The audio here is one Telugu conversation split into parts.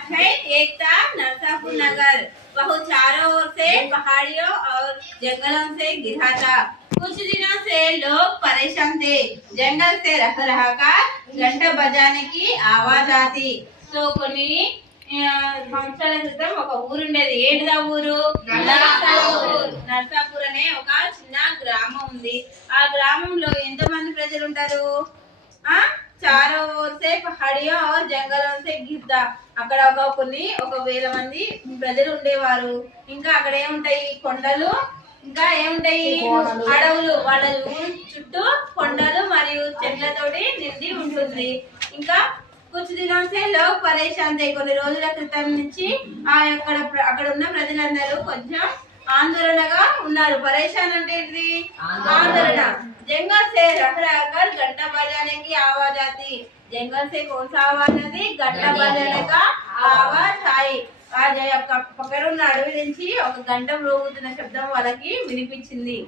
बात है। एक था नरसापुर नगर, वह चारों ओर से पहाड़ियों और जंगलों से घिरा था। कुछ दिनों से लोग परेशान थे। जंगल से रह रहा कर घंटा बजाने की आवाज आती। तो కొన్ని సంవత్సరాల క్రితం ఒక ఊరు ఉండేది. ఏంటిదా ఊరు? నర్సాపూర్ అనే ఒక చిన్న గ్రామం ఉంది. ఆ గ్రామంలో ఎంతమంది ప్రజలు ఉంటారు? చారో ఓర్ సే పహాడియో और జంగలం సే గిర్దా. అక్కడ ఒక వేల మంది ప్రజలు ఉండేవారు. ఇంకా అక్కడ ఏముంటాయి? కొండలు, ఇంకా ఏముంటాయి? అడవులు. వాళ్ళ ఊరు చుట్టూ కొండలు మరియు చెట్లతోటి నిండి ఉంటుంది. ఇంకా కుछ दिनों से लोग परेशान थे. కొన్ని రోజుల క్రితం నుంచి అక్కడ ఉన్న ప్రజలందరూ కొంచెం ఆందోళనగా ఉన్నారు. పరేషాన్ అంటే ఏంటిది? ఆందోళన. जंगल से रह रहकर घंटा बजाने की आवाज आती. जंगल से कौन सा आवाज आती? घंटा बजाने का आवाज आई. పక్కన ఉన్న అడవి నుంచి ఒక గంట మ్రోగుతున్న శబ్దం వాళ్ళకి వినిపించింది.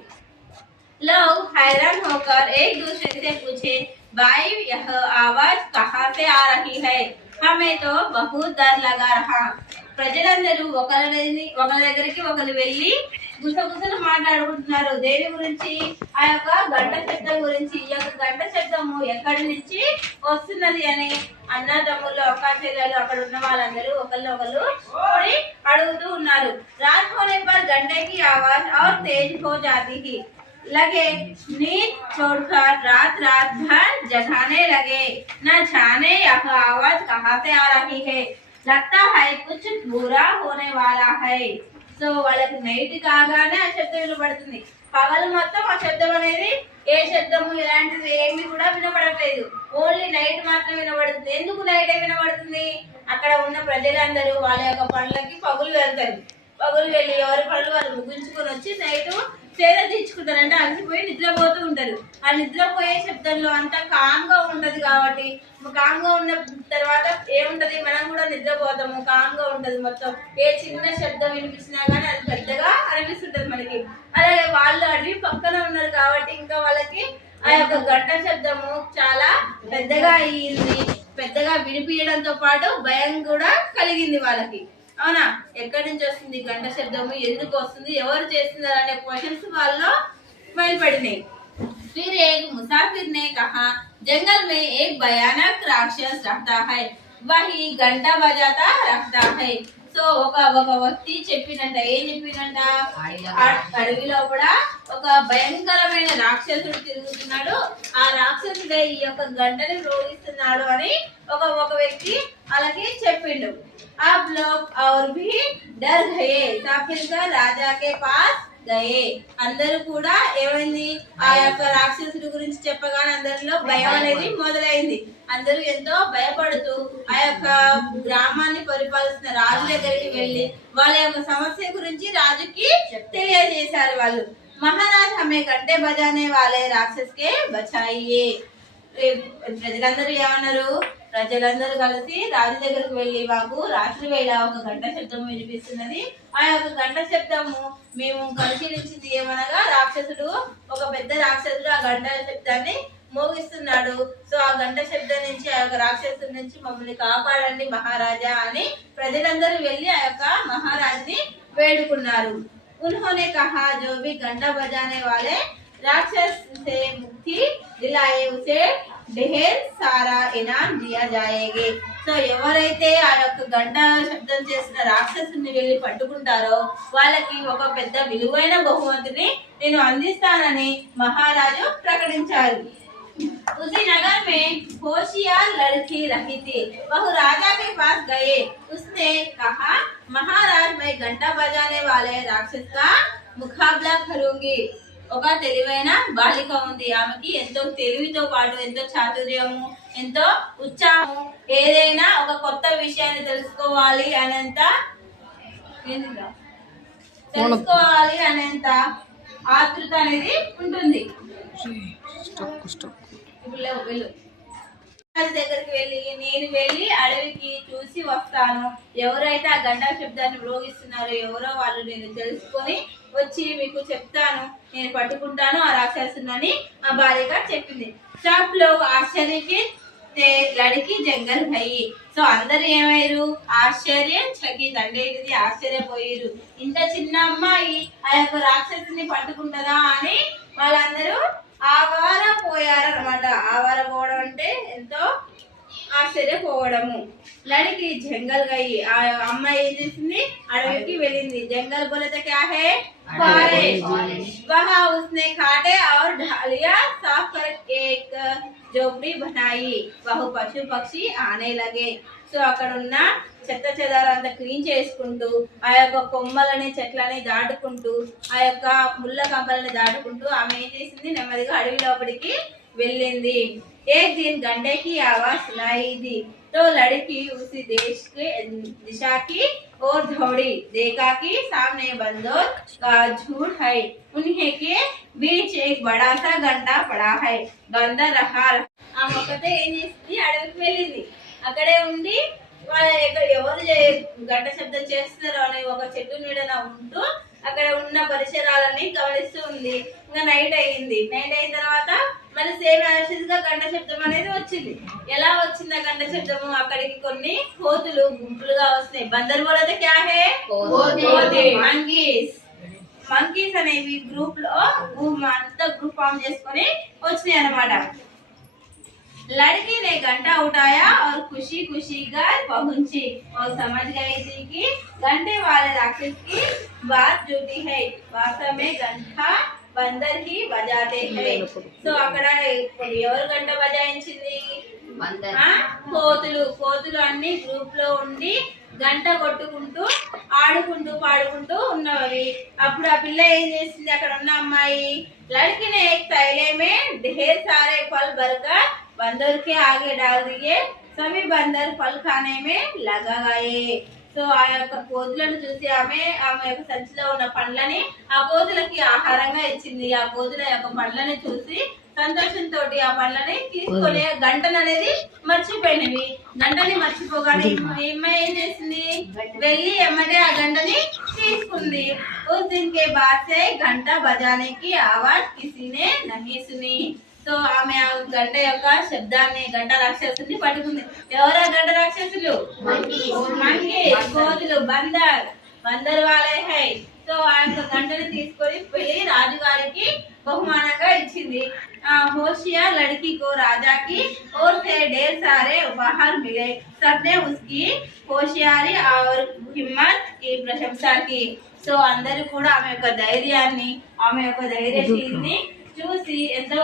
लोग हैरान होकर एक दूसरे से पूछे, भाई यह आवाज कहाँ से आ रही है? हमें तो बहुत डर लगा रहा. ప్రజలందరూ ఒకరి దగ్గరికి ఒకరు వెళ్ళి గుసగుసలు మాట్లాడుకుంటున్నారు. దేని గురించి? ఆ యొక్క గంట శబ్దం గురించి. ఈ యొక్క గంట శబ్దము ఎక్కడి నుంచి వస్తున్నది అని అన్నదమ్ములు, అక్క చెల్లెలు, అక్కడ ఉన్న వాళ్ళందరూ ఒకళ్ళు అడుగుతూ ఉన్నారు. रात होने पर घंटे की आवाज और तेज हो जाती थी. लगे नींद छोड़कर रात भर जगाने लगे. न जाने यह आवाज कहाँ से आ रही है. लगता है कुछ बुरा होने वाला है. సో వాళ్ళకి నైట్ కాగానే ఆ శబ్దం వినపడుతుంది. పగలు మొత్తం ఆ శబ్దం అనేది ఏ శబ్దము ఇలాంటిది ఏమి కూడా వినపడట్లేదు. ఓన్లీ నైట్ మాత్రం వినపడుతుంది. ఎందుకు నైటే వినపడుతుంది? అక్కడ ఉన్న ప్రజలందరూ వాళ్ళ యొక్క పనులకి పగులు వెళ్తారు. పగులు వెళ్ళి ఎవరి పనులు వాళ్ళు ముగించుకొని వచ్చి నైట్ సేద తీర్చుకుంటారు. అంటే అలసిపోయి నిద్రపోతూ ఉంటారు. ఆ నిద్రపోయే శబ్దంలో అంతా కామ్ గా ఉంటది. కాబట్టి కామ్ గా ఉన్న తర్వాత ఏముంటది? మనం కూడా నిద్రపోతాము. కామ్ గా ఉంటది. మొత్తం ఏ చిన్న శబ్దం వినిపించినా గానీ అది పెద్దగా అనిపిస్తుంటది మనకి. అలాగే వాళ్ళు అడవి పక్కన ఉన్నారు కాబట్టి ఇంకా వాళ్ళకి ఆ యొక్క గంట శబ్దము చాలా పెద్దగా అయ్యింది. పెద్దగా వినిపించడంతో పాటు భయం కూడా కలిగింది వాళ్ళకి. అవునా? ఎక్కడి నుంచి వస్తుంది గంట శబ్దము? ఎందుకు వస్తుంది? ఎవరు చేస్తున్నారు అనే క్వశ్చన్స్ వాళ్ళలో బయలుపడినాయి. फिर एक मुसाफिर ने कहा, जंगल में एक भयानक राक्षस रहता है, वही घंटा बजाता रहता है. సో ఒక వ్యక్తి చెప్పినంట. ఏం చెప్పినంట? అడవిలో కూడా ఒక భయంకరమైన రాక్షసుడు తిరుగుతున్నాడు. ఆ రాక్షసుడే ఈ యొక్క గంటని మ్రోగిస్తున్నాడు అని ఒక వ్యక్తి అలాగే చెప్పిండు. आप लोग और भी डर गए. फिर राजा के पास గయే. అందరూ కూడా ఏమైంది? ఆ యొక్క రాక్షసుడి గురించి చెప్పగానే అందరిలో భయం అనేది మొదలైంది. అందరూ ఎంతో భయపడుతూ ఆ యొక్క గ్రామాన్ని పరిపాలిస్తున్న రాజు దగ్గరికి వెళ్ళి వాళ్ళ యొక్క సమస్య గురించి రాజుకి తెలియజేశారు. వాళ్ళు మహారాజ్ హమే గంటే బజానే వాలే రాక్షస్ కే బచాయియే. ప్రజలందరూ ఏమన్నారు? ప్రజలందరూ కలిసి రాజు దగ్గరకు వెళ్ళి, మాకు రాత్రి వేళ ఒక గంట శబ్దం వినిపిస్తున్నది. ఆ యొక్క గంట శబ్దము మేము పరిశీలించింది ఏమనగా రాక్షసుడు, ఒక పెద్ద రాక్షసుడు ఆ గంట శబ్దాన్ని మోగిస్తున్నాడు. సో ఆ గంట శబ్దం నుంచి, ఆ యొక్క రాక్షసుడి నుంచి మమ్మల్ని కాపాడండి మహారాజా అని ప్రజలందరూ వెళ్ళి ఆ యొక్క మహారాజుని వేడుకున్నారు. उन्होंने कहा, जो भी घंटा बजाने वाले राक्षस से मुक्ति दिलाए उसे ढेर सारा इनाम दिया जाएगा. సో ఎవరైతే ఆ యొక్క గంట శబ్దం చేసిన రాక్షసుని వెళ్ళి పట్టుకుంటారో వాళ్ళకి ఒక పెద్ద విలువైన బహుమతిని నేను అందిస్తానని మహారాజు ప్రకటించారు. उसी नगर में होशियार लड़की रही थी. वह राजा के पास गए. उसने कहा, महाराज मैं घंटा बजाने वाले राक्षस का मुकाबला करूंगी. ఒక తెలివైన బాలిక ఉంది. ఆమెకి ఎంతో తెలివితో పాటు ఎంతో చాతుర్యము, ఎంతో ఉత్సాహము, ఏదైనా ఒక కొత్త విషయాన్ని తెలుసుకోవాలి అనేంత ఆతృత అనేది ఉంటుంది. దగ్గరికి వెళ్ళి, నేను వెళ్ళి అడవికి చూసి వస్తాను. ఎవరైతే ఆ గంటా శబ్దాన్ని మ్రోగిస్తున్నారో ఎవరో వాళ్ళు నేను తెలుసుకొని వచ్చి మీకు చెప్తాను. నేను పట్టుకుంటాను ఆ రాక్షసుని ఆ బాలిక చెప్పింది. सब लोग आश्चर्यचकित తే లడికి జంగల్ గయి. సో అందరు ఏమయ్యారు? ఆశ్చర్యం చకిత్ అంటే ఇది ఆశ్చర్యపోయారు. ఇంత చిన్న అమ్మాయి ఆ యొక్క రాక్షసుని పట్టుకుంటదా అని వాళ్ళందరూ ఆవార పోయారన్నమాట. ఆవార పోవడం అంటే ఎంతో ఆశ్చర్యపోవడము. లడికి జంగల్ గయి, ఆ అమ్మాయి ఏం చేసింది? అడవికి వెళ్ళింది. జంగల్ బోలతే క్యా హై? फॉरेस्ट। वहाँ उसने काटे और ढालिया साफ कर एक झोपड़ी बनाई। वह పశు పక్షి ఆనే లగే. సో అక్కడ ఉన్న చెత్త చెదారంతా క్లీన్ చేసుకుంటూ ఆ యొక్క కొమ్మలని చెట్లని దాటుకుంటూ ఆ యొక్క ముళ్ళ కంపలని దాటుకుంటూ ఆమె ఏం చేసింది? నెమ్మదిగా అడవి లోపలికి వెళ్ళింది. एक दिन गंडे की आवाज सुनाई दी तो लड़की उसी देश के दिशा की ओर दौड़ी। देखा कि सामने बंदर का झुंड है। उन्हीं के बीच एक बड़ा सा गंडा पड़ा है। बंदर रहा ఆమె ఒకటే ఏం చేసింది? అడవికి వెళ్ళింది. అక్కడే ఉండి వాళ్ళ ఎవరు గంట శబ్దం చేస్తున్నారో అని ఒక చెట్టు నీడన ఉంటూ అక్కడ ఉన్న పరిసరాలని గమనిస్తూ ఉంది. ఇంకా నైట్ అయింది. నైట్ అయిన తర్వాత మళ్ళీ సేమ్ యాసిడ్ గా గంట శబ్దం అనేది వచ్చింది. ఎలా వచ్చింది ఆ గంట శబ్దము? అక్కడికి కొన్ని కోతులు గుంపులుగా వస్తున్నాయి. బందర్ బోలతే క్యా హై? మంకీస్. మంకీస్ అనేవి గ్రూప్ లో అంతా గ్రూప్ ఫామ్ చేసుకొని వచ్చినాయి అన్నమాట. लड़की ने घंटा उठाया और खुशी खुशी घर पहुंची और समझ गई थी कि घंटे वाले राक्षस की बात झूठी है। वास्तव में घंटा बंदर ही बजाते हैं। సో అక్కడ ఎవరు గంట బజాయించింది? కోతులు అన్ని గ్రూప్ లో ఉండి గంట కొట్టుకుంటూ ఆడుకుంటూ పాడుకుంటూ ఉన్నవి. అప్పుడు ఆ పిల్ల ఏం చేసింది? అక్కడ ఉన్న అమ్మాయి लड़की ने एक थैले में ढेर सारे फल भरकर बंदर के आगे डाल दिए। सभी बंदर फल खाने में लगा गए। సో ఆ యొక్క కోతులను చూసి ఆమె యొక్క సంచిలో ఉన్న పండ్లని ఆ కోతులకి ఆహారంగా ఇచ్చింది. ఆ కోతుల యొక్క పండ్లని చూసి సంతోషంతో ఆ పండ్లని తీసుకొని గంటను అనేది మర్చిపోయినవి. గంటని మర్చిపోగానే అమ్మాయి ఏం చేసింది? వెళ్ళి ఎమ్మటే ఆ గంటని తీసుకుంది. उस दिन के बाद से घंटा बजाने की आवाज किसी ने नहीं सुनी। సో ఆమె ఆ గంట యొక్క శబ్దాన్ని గంట రాక్షసుని పట్టుకుంది. ఎవరు ఆ గంట రాక్షసులు? మంకీస్, కోతులు, బందర్ వాలే హై. సో ఆ యొక్క గంటని తీసుకొని వెళ్ళి రాజుగారికి బహుమానంగా ఇచ్చింది. होशियार लड़की को राजा की ओर से ढेर सारे उपहार मिले। सबने उसकी होशियारी और हिम्मत की प्रशंसा की। సో అందరూ కూడా ఆమె యొక్క ధైర్యాన్ని ఆమె యొక్క ధైర్యశీలిని చూసి ఎంతో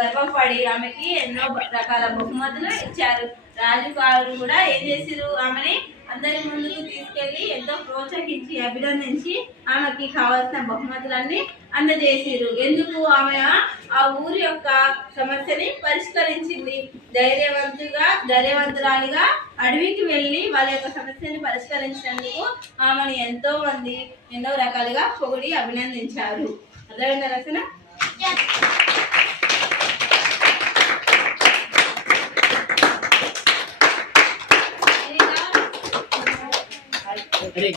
గర్వపడి ఆమెకి ఎన్నో రకాల బహుమతులు ఇచ్చారు. రాజుగారు కూడా ఏం చేసిరు? ఆమెని అందరి ముందుకు తీసుకెళ్లి ఎంతో ప్రోత్సహించి అభినందించి ఆమెకి కావాల్సిన బహుమతులన్నీ అందజేసిరు. ఎందుకు? ఆమె ఆ ఊరి యొక్క సమస్యని పరిష్కరించింది. ధైర్యవంతురాలిగా అడవికి వెళ్ళి వాళ్ళ యొక్క సమస్యని పరిష్కరించినందుకు ఆమెను ఎంతో మంది ఎన్నో రకాలుగా పొగిడి అభినందించారు. అర్థమైందా రచన?